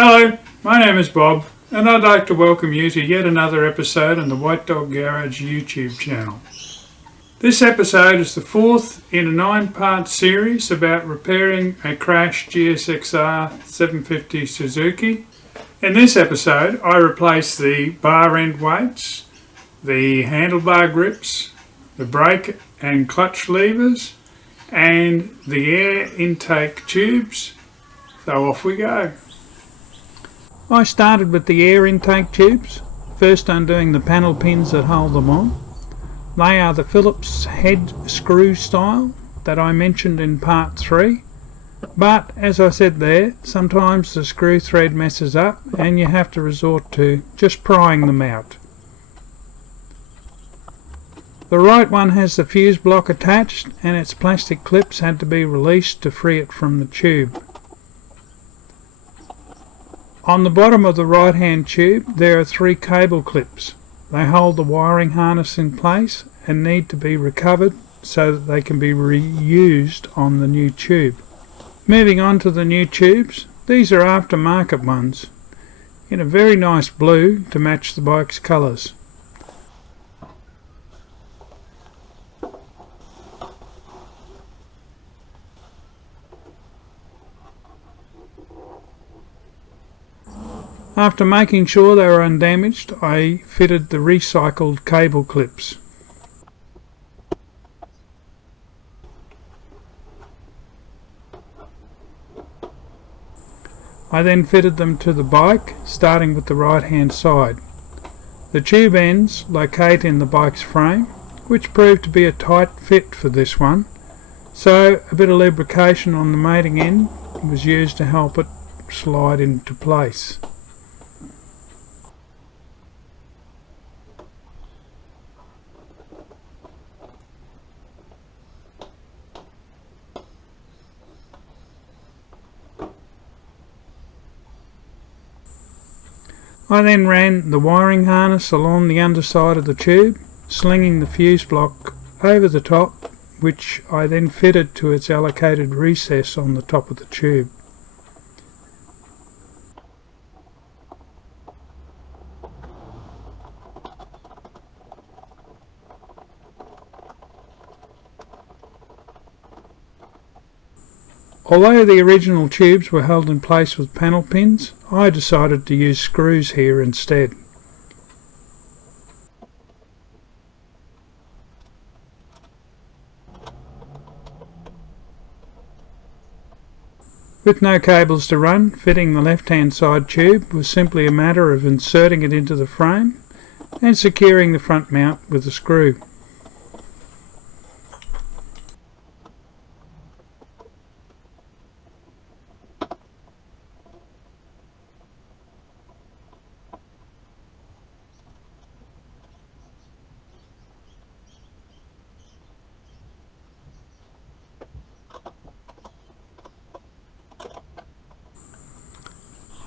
Hello, my name is Bob and I'd like to welcome you to yet another episode on the White Dog Garage YouTube channel. This episode is the fourth in a 9-part series about repairing a crashed GSXR750 Suzuki. In this episode I replaced the bar end weights, the handlebar grips, the brake and clutch levers and the air intake tubes. So off we go. I started with the air intake tubes, first undoing the panel pins that hold them on. They are the Phillips head screw style that I mentioned in part 3, but as I said there, sometimes the screw thread messes up and you have to resort to just prying them out. The right one has the fuse block attached and its plastic clips had to be released to free it from the tube. On the bottom of the right hand tube there are 3 cable clips. They hold the wiring harness in place and need to be recovered so that they can be reused on the new tube. Moving on to the new tubes, these are aftermarket ones in a very nice blue to match the bike's colours. After making sure they were undamaged, I fitted the recycled cable clips. I then fitted them to the bike, starting with the right hand side. The tube ends locate in the bike's frame, which proved to be a tight fit for this one, so a bit of lubrication on the mating end was used to help it slide into place. I then ran the wiring harness along the underside of the tube, slinging the fuse block over the top, which I then fitted to its allocated recess on the top of the tube. Although the original tubes were held in place with panel pins, I decided to use screws here instead. With no cables to run, fitting the left-hand side tube was simply a matter of inserting it into the frame and securing the front mount with a screw.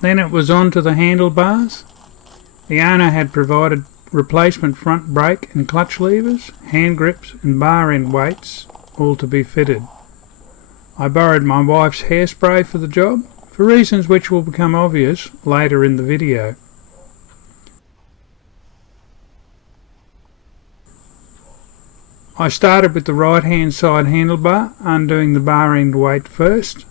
Then it was on to the handlebars. The owner had provided replacement front brake and clutch levers, hand grips and bar end weights, all to be fitted. I borrowed my wife's hairspray for the job, for reasons which will become obvious later in the video. I started with the right hand side handlebar, undoing the bar end weight first.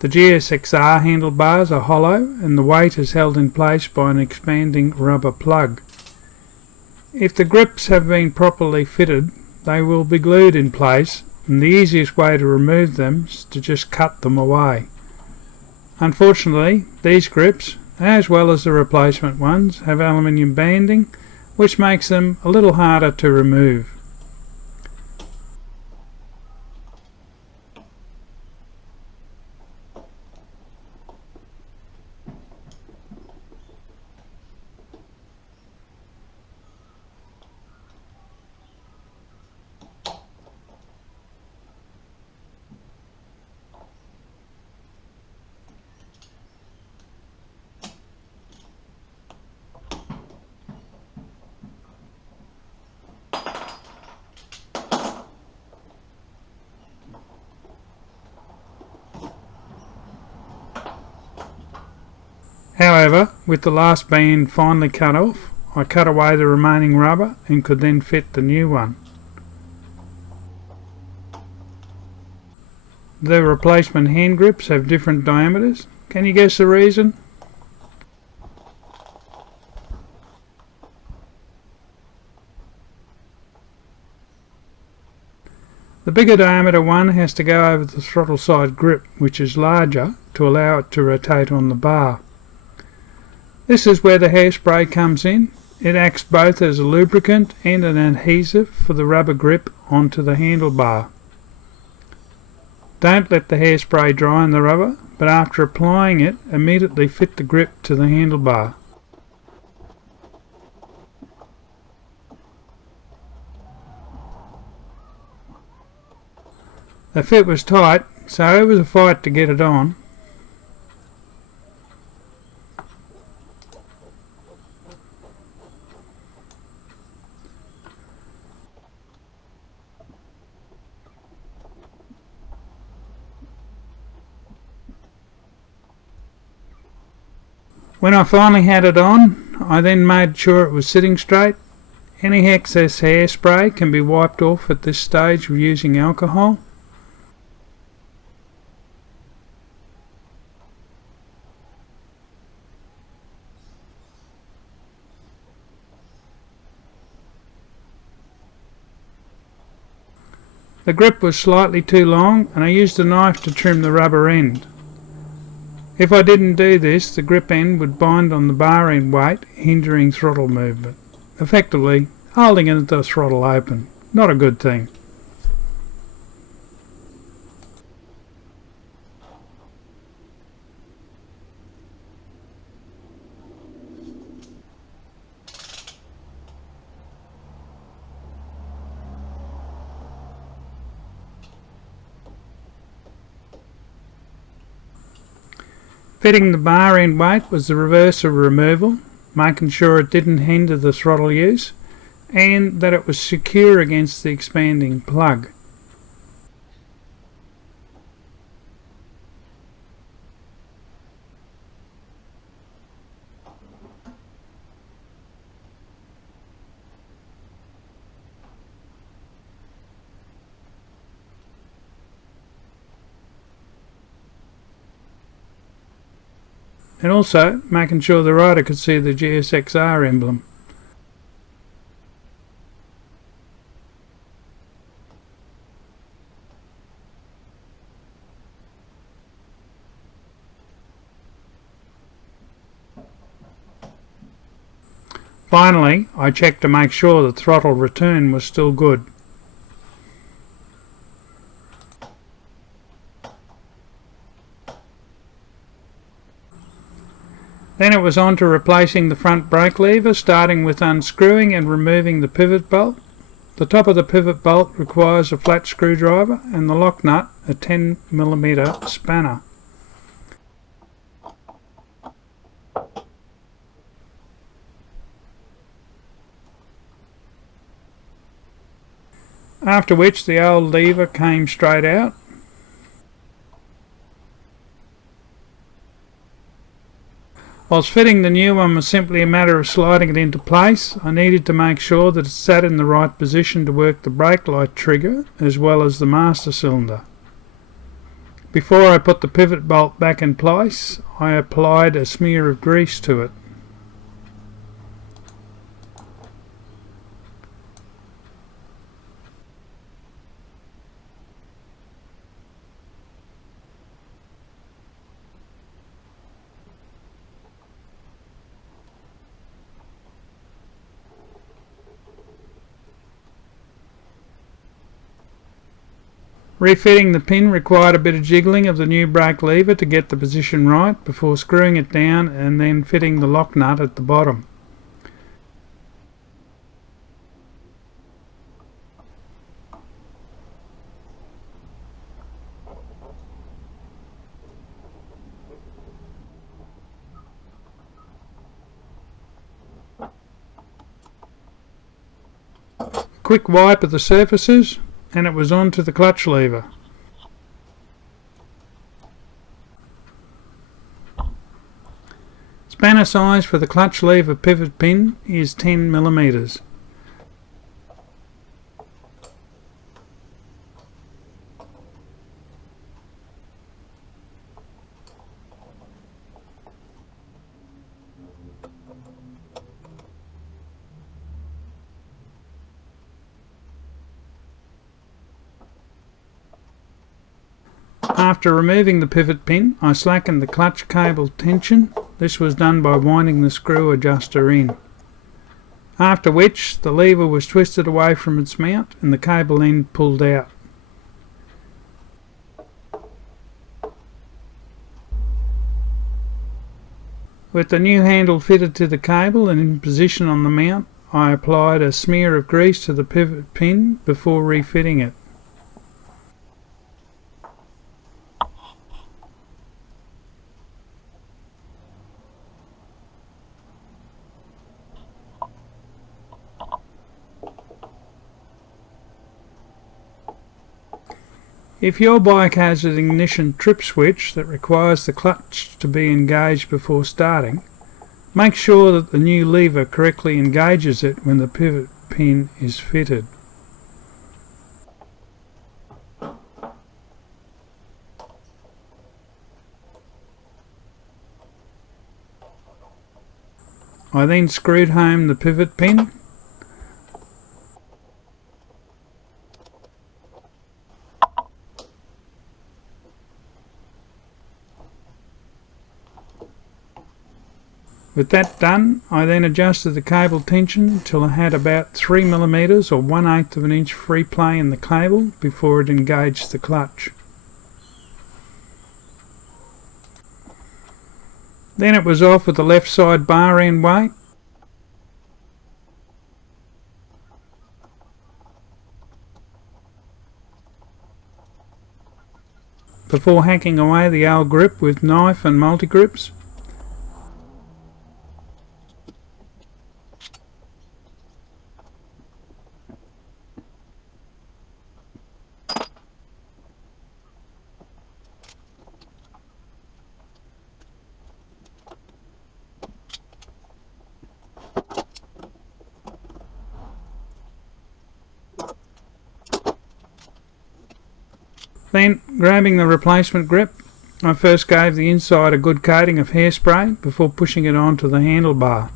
The GSXR handlebars are hollow and the weight is held in place by an expanding rubber plug. If the grips have been properly fitted, they will be glued in place, and the easiest way to remove them is to just cut them away. Unfortunately, these grips, as well as the replacement ones, have aluminium banding, which makes them a little harder to remove. However, with the last band finally cut off, I cut away the remaining rubber and could then fit the new one. The replacement hand grips have different diameters. Can you guess the reason? The bigger diameter one has to go over the throttle side grip, which is larger, to allow it to rotate on the bar. This is where the hairspray comes in. It acts both as a lubricant and an adhesive for the rubber grip onto the handlebar. Don't let the hairspray dry on the rubber, but after applying it, immediately fit the grip to the handlebar. The fit was tight, so it was a fight to get it on. When I finally had it on, I then made sure it was sitting straight. Any excess hairspray can be wiped off at this stage using alcohol. The grip was slightly too long and I used a knife to trim the rubber end. If I didn't do this, the grip end would bind on the bar end weight, hindering throttle movement, effectively holding the throttle open. Not a good thing. Fitting the bar end weight was the reverser removal, making sure it didn't hinder the throttle use and that it was secure against the expanding plug. And also making sure the rider could see the GSXR emblem. Finally, I checked to make sure the throttle return was still good. Then it was on to replacing the front brake lever, starting with unscrewing and removing the pivot bolt. The top of the pivot bolt requires a flat screwdriver and the lock nut a 10mm spanner. After which the old lever came straight out. Whilst fitting the new one was simply a matter of sliding it into place, I needed to make sure that it sat in the right position to work the brake light trigger as well as the master cylinder. Before I put the pivot bolt back in place, I applied a smear of grease to it. Refitting the pin required a bit of jiggling of the new brake lever to get the position right before screwing it down and then fitting the lock nut at the bottom. Quick wipe of the surfaces and it was on to the clutch lever. It's Spanner size for the clutch lever pivot pin is 10mm. After removing the pivot pin, I slackened the clutch cable tension. This was done by winding the screw adjuster in. After which, the lever was twisted away from its mount and the cable end pulled out. With the new handle fitted to the cable and in position on the mount, I applied a smear of grease to the pivot pin before refitting it. If your bike has an ignition trip switch that requires the clutch to be engaged before starting, make sure that the new lever correctly engages it when the pivot pin is fitted. I then screwed home the pivot pin. With that done, I then adjusted the cable tension until I had about 3mm or 1/8 of an inch free play in the cable before it engaged the clutch. Then it was off with the left side bar end weight. Before hacking away the old grip with knife and multi-grips. Then, grabbing the replacement grip, I first gave the inside a good coating of hairspray before pushing it onto the handlebar.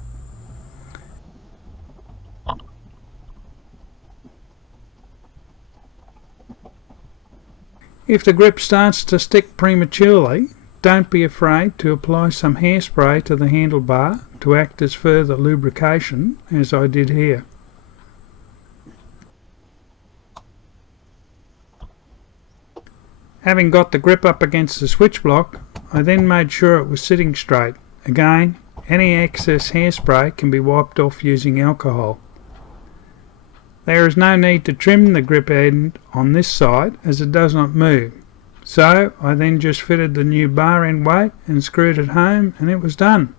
If the grip starts to stick prematurely, don't be afraid to apply some hairspray to the handlebar to act as further lubrication, as I did here. Having got the grip up against the switch block, I then made sure it was sitting straight. Again, any excess hairspray can be wiped off using alcohol. There is no need to trim the grip end on this side as it does not move. So I then just fitted the new bar end weight and screwed it home, and it was done.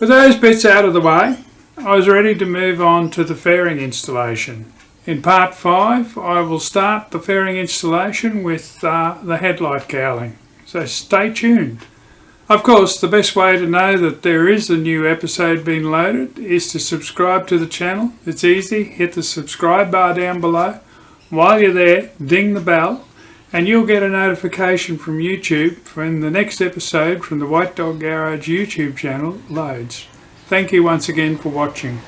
With those bits out of the way, I was ready to move on to the fairing installation. In part 5, I will start the fairing installation with the headlight cowling, so stay tuned. Of course, the best way to know that there is a new episode being loaded is to subscribe to the channel. It's easy, hit the subscribe bar down below. While you're there, ding the bell, and you'll get a notification from YouTube when the next episode from the White Dog Garage YouTube channel loads. Thank you once again for watching.